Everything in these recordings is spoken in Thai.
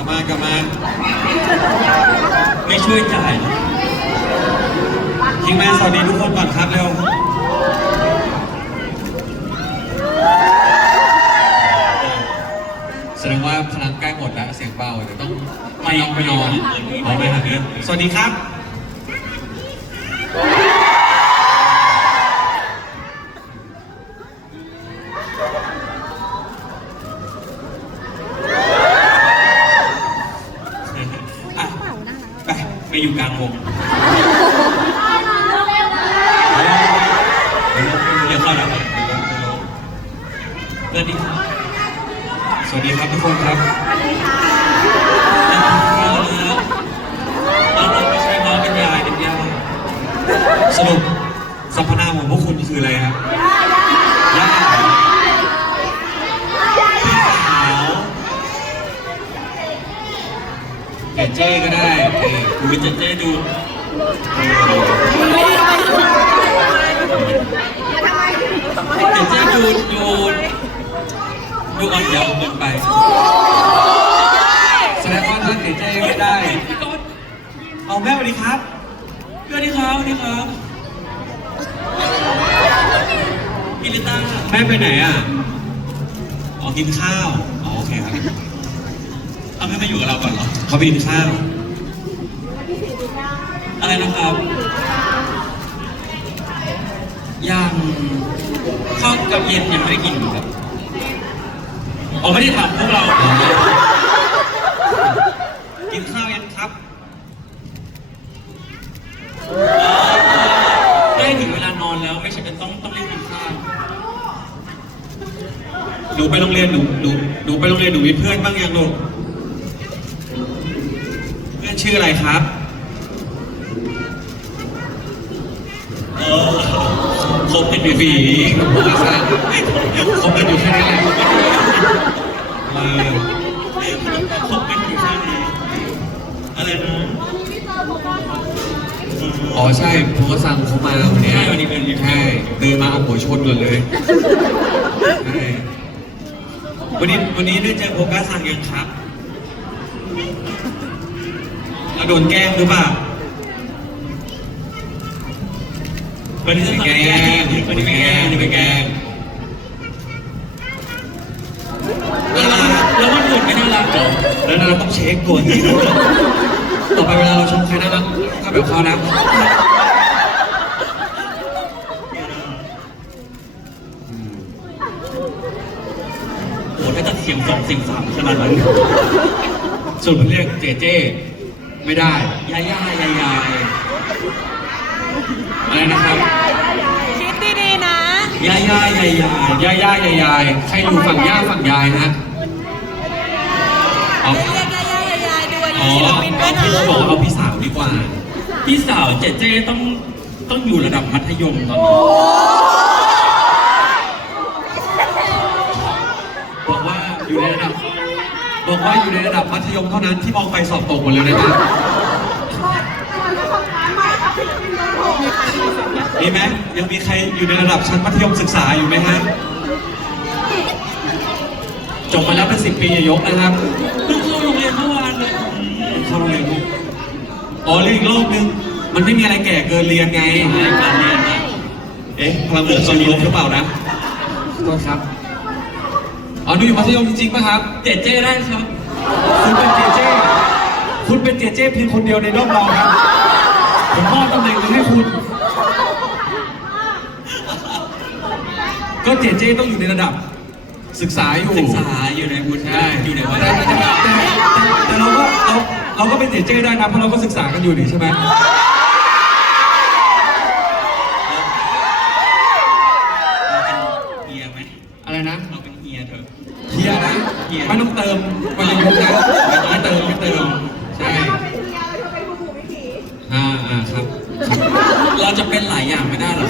ลับมากลับมาไม่ช่วยจ่ายทีมงานสวัสดีทุกคนก่อนครับเร็วแสดงว่าพลังใกล้หมดแล้วเสียงเบาเดี๋ยวต้องไปนอนไปนอนเอาไปครับสวัสดีครับ ไปไปอยู่กลางวงเดี๋ยวเข้าแล้วครับเบิดีครับสวัสดีครับทุกคนครับเราไม่ใช่น้องเป็นยายเป็นยาสรุปสรรพนามของพวกคุณคืออะไรครับย่าพี่สาวเจเจ้ก็ได้ เออดูเจเจดูเจเจดูดูดูอ่อนเยาว์เกินไปแสดงว่าท่านเจเจไม่ได้ เอาแม่สวัสดีครับสวัสดีครับสวัสดีครับพี่ลิต้าแม่ไปไหนอะออกกินข้าวอ๋อโอเคครับเอาแม่มาอยู่กับเราก่อนเหรอเขาไปกินข้าว อะไรนะครับยัง ข้าวกับเย็นยังไม่ได้กินครับอ๋อไม่ได้ถามพวกเรา กินข้าวยังครับ ได้ถึงเวลานอนแล้วไม่ใช่เป็นต้องต้องรีบกินข้าว หนูไปโรงเรียนหนูหนูหนูไปโรงเรียนหนูมีเพื่อนบ้างยังลูก เพื่อนชื่ออะไรครับ เออ คบกันอยู่บีกับพวกอาสาคบกันอยู่แค่นี้แหละเออคบกันอยู่แค่นี้อะไรนะอ๋อใช่เพราะว่าสั่งเขามาวันนี้ใช่วันนี้เป็นวันนี้ใช่เดินมาเอาหัวชนก่อนเลยใช่วันนี้วันนี้ได้เจอโฟกัสสั่งยังครับเราโดนแกล้งหรือเปล่า วันนี้จะไม่แกล้งวันนี้ไม่แกล้งวันนี้ไม่แกล้งน่ารักแล้ววันอื่นไม่น่ารักเหรอแล้วเราต้องเช็คตัวนี้ต่อไปเวลาเราชมใครน่ารักก็แบบเขานะโอ้ถ้าจะเสียงสองเสียงสามขนาดนั้นส่วนผมเรียกเจเจไม่ได้ยายายายาย อะไรนะครับคิดดีๆนะ ยายายายายย่าย่ายายายใครอยู่ฝั่งย่าฝั่งยายนะเอาเรียกยายๆยายๆดูอายุอ๋อศิลปินด้วยนะพี่บอกว่าเอาพี่สาวดีกว่า พี่สาวเจเจต้องต้องอยู่ระดับมัธยมตอนนี้บอกว่าอยู่ในระดับบอกว่าอยู่ในระดับมัธยมเท่านั้นที่มองไปสอบตกหมดเลยนะครับ มีไหมยังมีใครอยู่ในระดับชั้นมัธยมศึกษาอยู่ไหมฮะจบมาแล้วเป็นสิบปีอย่ายกนะครับเพิ่งเข้าโรงเรียนเมื่อวานเลยเข้าโรงเรียนลูกอ๋อเรียนอีกรอบนึงมันไม่มีอะไรแก่เกินเรียนไงในการเรียนนะเอ๊ะพลังบวกตอนนี้ลบหรือเปล่านะโทษครับอ๋อหนูอยู่มัธยมจริงๆป่ะครับเจเจได้ครับคุณเป็นเจเจคุณเป็นเจเจเพียงคนเดียวในรอบเราครับผมมอบตำแหน่งนี้ให้คุณ ก็เจเจต้องอยู่ในระดับศึกษาอยู่ศึกษาอยู่ในวุฒิใช่อยู่ในวัยแต่แต่แต่แต่แต่เราก็เราเราก็เป็นเจเจได้นะเพราะเราก็ศึกษากันอยู่นี่ใช่ไหมเฮียไหมอะไรนะเราเป็นเฮียเถอะเฮียนะเฮียไม่ต้องเติมมันยังยุกนะไม่เติมไม่เติมใช่อ่าอ่าครับ เราจะเป็นหลายอย่างไม่ได้หรอครับลองเรียก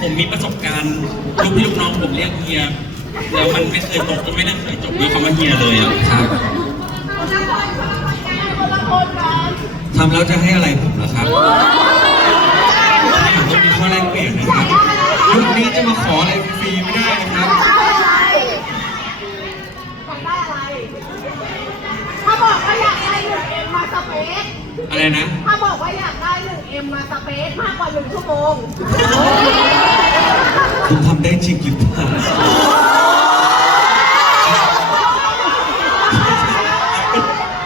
ผมมีประสบการณ์ลูกพี่ลูกน้องผมเรียกเฮียแล้วมันไม่เคยตกไม่ได้เคยจบด้วยคำว่าเฮียเลยอะครับทำแล้วจะให้อะไรผมนะครับเนี่ยต้องมีข้อแลกเปลี่ยนนะครับยุคนี้จะมาขออะไรฟรีไม่ได้นะครับถ้าบอกว่าอยากได้หนึ่งเอ็มมาสเปซ อะไรนะ ถ้าบอกว่าอยากได้หนึ่งเอ็มมาสเปซมากกว่าหนึ่งชั่วโมง คุณทำได้จริงหรือเปล่า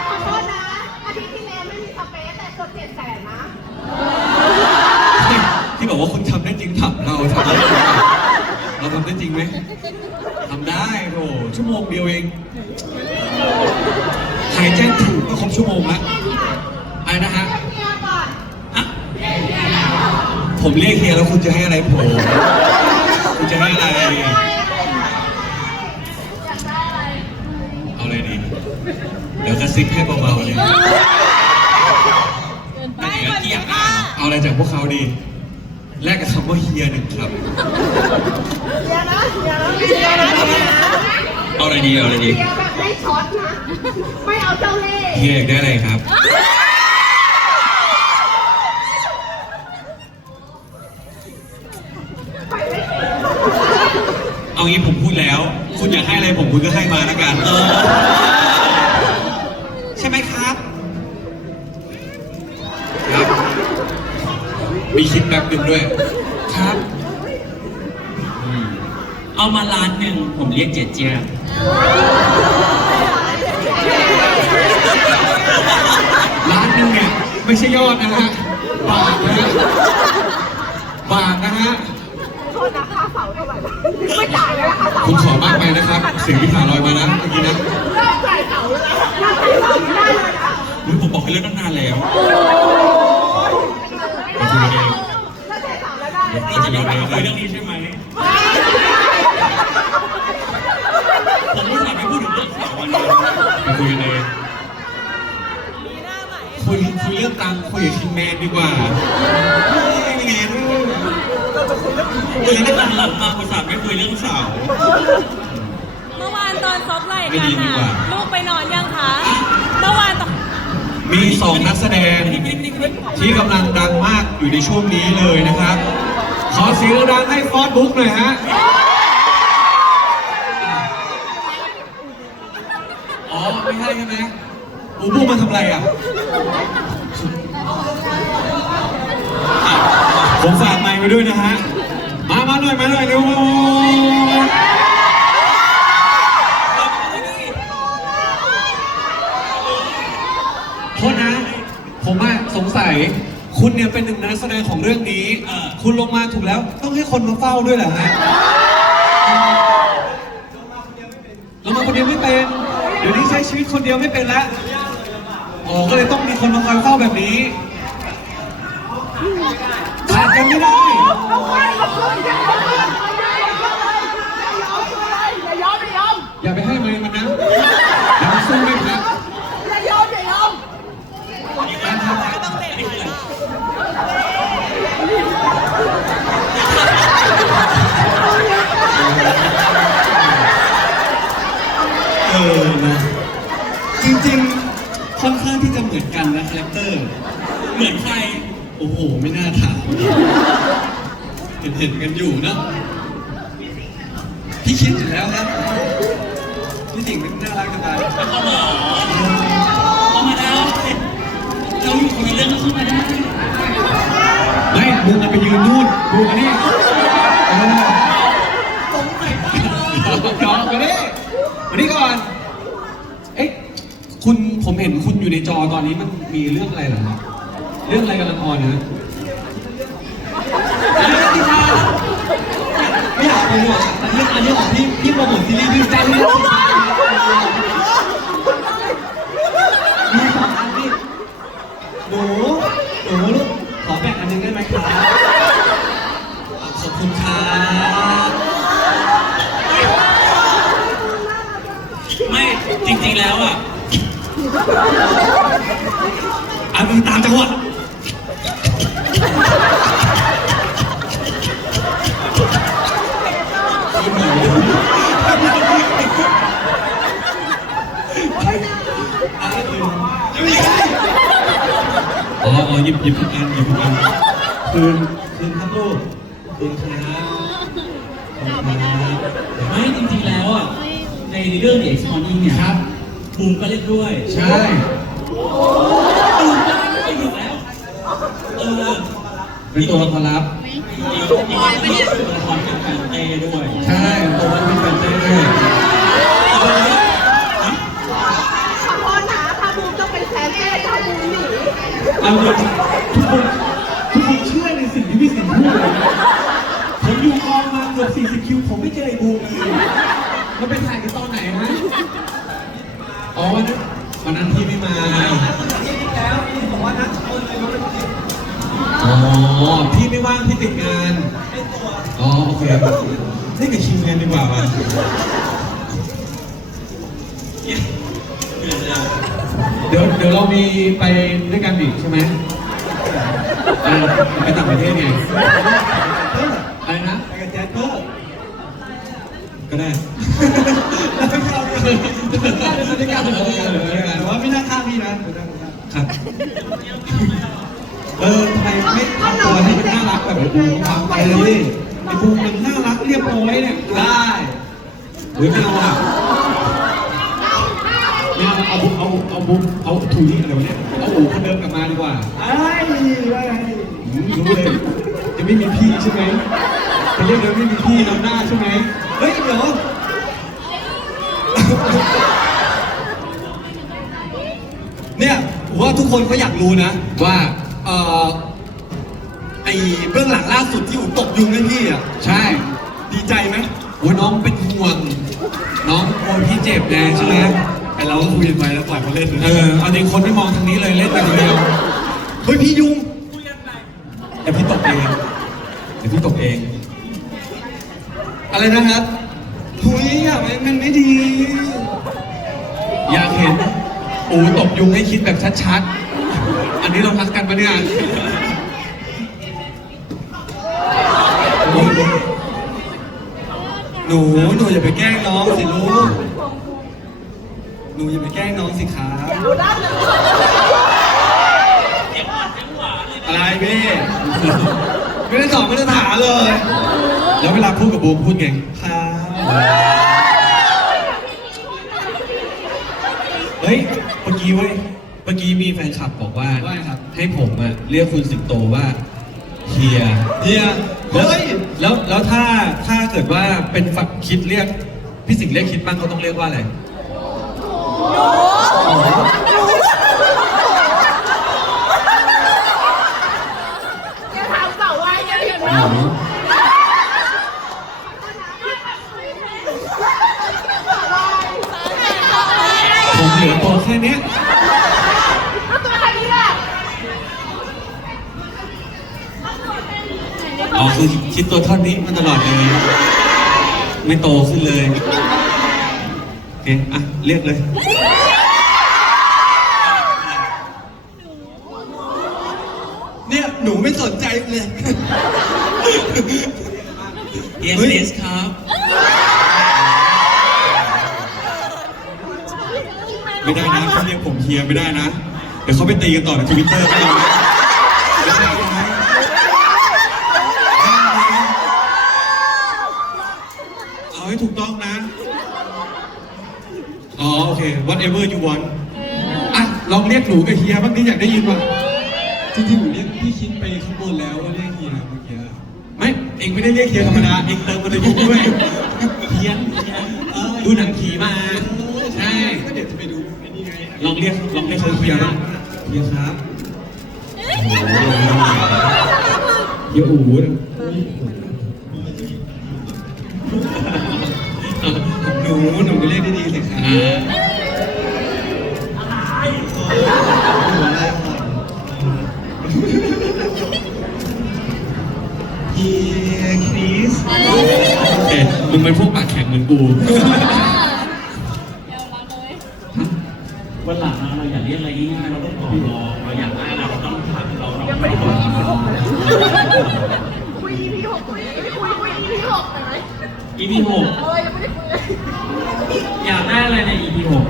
ขอโทษนะ อาทิตย์ที่แล้วไม่มีสเปซแต่กดเจ็ดแสนนะที่บอกว่าคุณทำได้จริงถามเราทำได้จริงเราทำได้จริงไหมทำได้โถชั่วโมงเดียวเองใครแจ้งถูกก็ครบชั่วโมงละอะไร นะฮะเฮียก่อนอะผมเรียกเฮียแล้วคุณจะให้อะไรผม คุณจะให้อะไรอยากได้อะไรเอาอะไรดี เดี๋ยวกระซิบให้เบาๆเลยไม่กว่านี้ค่ะเอาอะไรจากพวกเขาดี แลกกับคำว่าเฮียหนึ่งครับ เฮียนะเฮียนะเฮียนะเฮียนะเอาอะไรดี เอาอะไรดี เฮียแบบไม่ช็อตนะ ไม่เอาเจ้าเล่ห์เฮียอยากได้อะไรครับ อยากให้อะไรผมคุณก็ให้มาแล้วกันเออใช่ไหมครับครับ มีคิดแป๊บหนึ่งด้วย ครับเอามาล้านหนึ่งผมเรียกเจเจียร้านหนึงเนี่ยไม่ใช่ยอดนะฮะบาทนะฮะบาทนะฮะ โทษนะค่าเสาเท่าไหร่ไม่จ่ายเลยนะค่าเสาคุณขอมากไปนะครับเสียงพิธาลอยมานะเมื่อกี้นะเลิกจ่ายเสาเลยนะน่าจ่ายเสาไม่ได้เลยนะอุ๊ยผมบอกให้เลิกตั้งนานแล้วขอบคุณเองถ้าจ่ายเสาแล้วได้เลยเราจะยังไม่คุยเรื่องนี้ใช่ไหมผมไม่สามารถพูดถึงเรื่องข่าววันนี้ไปคุยกันเองมีหน้าใหม่คุยคุยเรื่องตังค์คุยกับคิงแมนดีกว่าไม่ไง คุยเรื่องหลังๆมาคุณสามไม่คุยเรื่องข่าว เมื่อวานตอนซอฟไลน์กันน่ะลูกไปนอนยังคะเมื่อวานตอนมีสองนักแสดงที่กำลังดังมากอยู่ในช่วงนี้เลยนะครับ ขอเสียงดังให้ฟอสบุ๊กหน่อยฮะอ๋อไม่ใช่ใช่ไหมบูบูมาทำอะไรอะผมฝากไมค์ไว้ด้วยนะฮะ มาหน่อยมาหน่อยเร็วโทษนะ ผมอะสงสัย คุณเนี่ยเป็นหนึ่งในนักแสดงของเรื่องนี้ คุณลงมาถูกแล้ว ต้องให้คนมาเฝ้าด้วยเหรอฮะลงมาคนเดียวไม่เป็น เดี๋ยวนี้ใช้ชีวิตคนเดียวไม่เป็นล้วอ๋อก็เลยต้องมีคนมาคอยเฝ้าแบบนี้ขาดกันไม่ได้ อย่ายอมอย่ายอม อย่าไปให้มันมันนะเดี๋ยวมันสู้ไม่พัก อย่ายอมอย่ายอม ก็ต้องเด็ด เออนะจริงๆ ค่อนข้างที่จะเหมือนกันนะคาแรคเตอร์ เหมือนใคร โอ้โหไม่น่าถามเห็นเห็นๆกันอยู่นะพี่คิดอยู่แล้วครับพี่สิงห์มันน่ารักจังเลยเข้ามาเข้ามาได้เราอยู่คนละเรื่องก็เข้ามาได้ไม่มึงอะไปยืนนู่นดูมานี่เออจอมานี่มานี่ก่อนเอ๊ะคุณผมเห็นคุณอยู่ในจอตอนนี้มันมีเรื่องอะไรเหรอครับเรื่องอะไรกำลังออนนะไม่อยากเป็นหรอกอันนี้อันนี้ของพี่พี่โปรโมทซีรีส์พี่จ้งเรื่องที่มีสองอันพี่หนูหนูลูกขอแบ่งอันหนึงได้ไหมครับขอบคุณครับไม่จริงๆแล้วอะ อันนี้ตามจังหวะ หยิบทุกอันหยิบทุกอันคืนคืนครับลูกคืนครับขอบคุณครับไม่จริงๆแล้วอะในเรื่อง The X Morning เนี่ยครับบูมก็เล่นด้วยใช่บูมก็เล่นด้วยอยู่แล้วเออเป็นตัวละครลับอีกอีกคนนึงก็เป็นตัวละครเป็นแฟนเต้ด้วย ใช่ตัวนั้นเป็นแฟนเต้ด้วย เออ ขอโทษนะถ้าบูมต้องเป็นแฟนเต้ถ้าบูมหนี เอาเลยทุกคนทุกคนเชื่อในสิ่งที่พี่สิงห์พูดเลยผมอยู่กองมาเกือบ40คิวผมไม่เจอไอ้บูมเลยมันเป็นถ่ายกันตอนไหนนะอ๋อวันนั้นวันนั้นพี่ไม่มาอ๋อพี่ไม่ว่างพี่ติดงานอ๋อโอเคนี่กับคิวเรียนดีกว่าวะ เดี๋ยวเดี๋ยวเรามีไปด้วยกันอีกใช่ไหมเออไปต่างประเทศไงอะไรนะไปกับแจ๊คเกอร์ก็ได้ไม่เข้าเลยไม่กล้าเลยแต่ว่าไม่น่าฆ่าพี่นะครับเออทำไมไม่ทำตัวให้มันน่ารักแบบไอ้บูมทำไปเลยไอ้บูมมันน่ารักเรียบร้อยเนี่ยได้หรือไม่เอาอะไม่ เอาเอาเอาเอาบูมเอาถุยอะไรวะเนี่ยเอาอูคนเดิมกลับมาดีกว่าไอ้ไรู้เลยจะไม่มีพี่ใช่ไหมจะเรียกเลยไม่มีพี่นำหน้าใช่ไหมเฮ้ยเดี๋ยวเนี่ยผมว่าทุกคนก็อยากรู้นะ ว่าเอ่อไอเบื้องหลังล่าสุดที่ผมตบยุงให้พี่อะใช่ ดีใจไหมโอ้ยน้องเป็นห่วง น้องกลัวพี่เจ็บแน่ใช่ไหม เราก็คุยกันไปแล้วปล่อยเขาเล่นเออเอาจริงคนไม่มองทางนี้เลยเล่นไปคนเดียวเฮ้ยพี่ยุงเดี๋ยวพี่ตกเองเดี๋ยวพี่ตกเอง อะไรนะครับหุยอะมันมันไม่ดี อยากเห็นอูตบยุงให้คิดแบบชัดๆ อันนี้เราพักกันปะเนี่ยหนูหนูอย่าไปแกล้งน้องสิลูกห นูอย่าไปแกล้งน้องสิครับดูด้านเลยเสียงหวานเสียงหวานเลยอะไรพี่ไม่ได้สอนไม่ได้ถามเลย แล้วเวลาพูดกับบูมพูดไงครับเฮ้ย เมื่อกี้เว้ย เมื่อกี้มีแฟนคลับบอกว่าว่าไงครับให้ผมอะเรียกคุณสิงโตว่าเฮีย เฮียแล้วเฮ้ย แล้วแล้วถ้าถ้าเกิดว่าเป็นฝักคิดเรียก พี่สิงห์เรียกคิดบ้างเขาต้องเรียกว่าอะไร จะถามเก่าไว้ยังเห็นไหมผมเหลือตัวแค่เนี้ยตัวแค่นี้แหละอ๋อคือคิดตัวเท่านี้มันตลอดเลยไม่โตขึ้นเลย โอเคอะเรียกเลย เนี่ยหนูไม่สนใจเลยเยสเฮ้ยเยสครับ ไม่ได้นะเขาเรียกผมเฮียไม่ได้นะ เดี๋ยวเขาไปตีกันต่อในทวิตเตอร์ไม่เอานะไม่ได้นะเอาให้ถูกต้องนะ อ๋อโอเค whatever you want อะลองเรียกหนูกับเฮียบ้างนี่อยากได้ยินว่ะจริงๆหนูเรียกพี่คิดไปข้างบนแล้วว่าเรียกเฮียเมื่อกี้ไม่เองไม่ได้เรียกเฮียธรรมดาเองเติมมันยุกต์ด้วยเฮียนเออดูหนังผีมาใช่ก็เดี๋ยวจะไปดูไอ้นี่ไงลองเรียกลองเรียกเขาเฮียบ้างเฮียครับเฮียอู๋นะหนูหนูก็เรียกได้ดีเลยครับอ่าเฮีย คริสเอ๊ะมึงเป็นพวกปากแข็งเหมือนกู วันหลังนะเราอย่าเรียกอะไรง่ายๆเราต้องต่อรองเราอยากได้เราต้องถามเราเราไม่ได้คุย EP หกคุยคุยคุย EP หกหน่อยไหมอีพีหกเออยังไม่ได้คุยเลย อยากได้อะไรในอีพีหก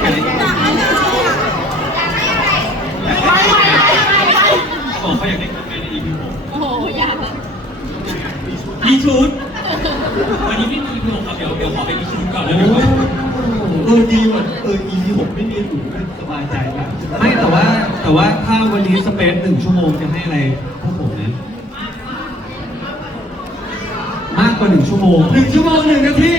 อยากได้ ว่า อยากเล่นกับใครใน EP หกโอ้โหยากอะมีชุดวันนี้ไม่มี EP หกครับเดี๋ยวเดี๋ยวขอไปมีชุดก่อนแล้วเดี๋ยวเออดีว่ะเออ EP หกไม่มีถูกสบายใจละไม่แต่ว่าแต่ว่าถ้าวันนี้สเปซหนึ่งชั่วโมงจะให้อะไรพวกผมนะมากกว่าหนึ่งชั่วโมงหนึ่งชั่วโมงหนึ่งนาที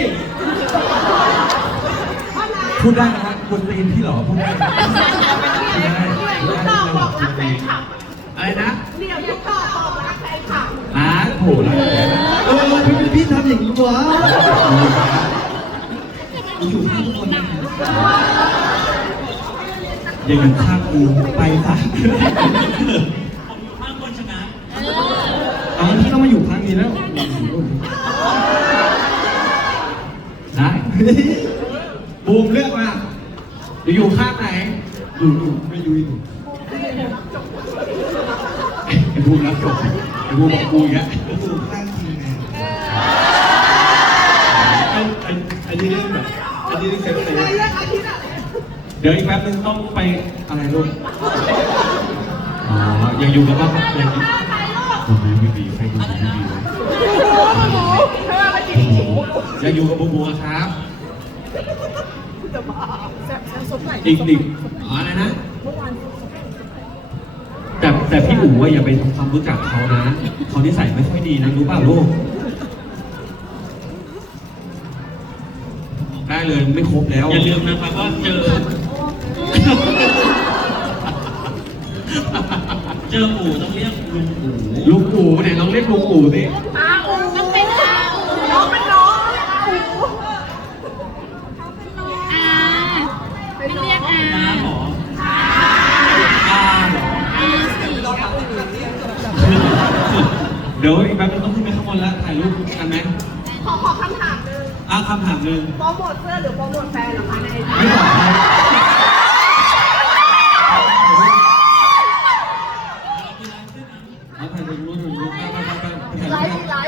พูดได้นะฮะคนตีนพี่เหรอพูดได้ไหมพูดได้ลูกต่อบอกรักแฟนคลับอะไร นะ เดี๋ยวลูกต่อบอกรักแฟนคลับร้านโหร้านเออทำไมพี่ทำอย่างนี้วะกูอยู่ข้างทุกคนนะอย่าอยู่ข้างกูไปซะผมอยู่ข้างคนชนะเอาพี่ต้องมาอยู่ข้างนี้แล้วได้บูมเลือกมาจะอยู่ข้างไหนอยู่อยู่ไม่อยู่อยู่ ไอ้บูมรับจบไอ้บูมบอกกูอีกแล้วอยู่ข้างทีมงานอันอันอันนี้เรื่องแบบอันนี้เรื่องเซฟเซฟในเรื่องอาทิตย์อะไรเดี๋ยวอีกแป๊บนึงต้องไปอะไรลูกอ๋อยังอยู่กับ้างครับยังอยู่ผมไม่มีบีใครดูไม่มีบีไว้เธอยังอยู่กับบูบูครับจะบ้าแซ่บแซ่บสดไหนจริงดิอ๋ออะไรนะ แต่แต่พี่อู๋ว่าอย่าไปทำความรู้จักเขานะเขานิสัยไม่ค่อยดีนะรู้เปล่าลูก ได้เลยไม่ครบแล้ว อย่าลืมนะครับว่าเจอ เจอปู่ต้องเรียกลุงปู่ลุงอู๋เนี่ยลองเรียกลุงอู๋สิอา ดี๋ยวอีกแป๊บนึงต้องขึ้นไปข้างบนแล้วถ่ายรูปกันไหมขอขอคำถามหนึ่งอะคำถามหนึ่งโปรโมทเสื้อหรือโปรโมทแฟนเหรอคะในไอจีไม่บอกครับ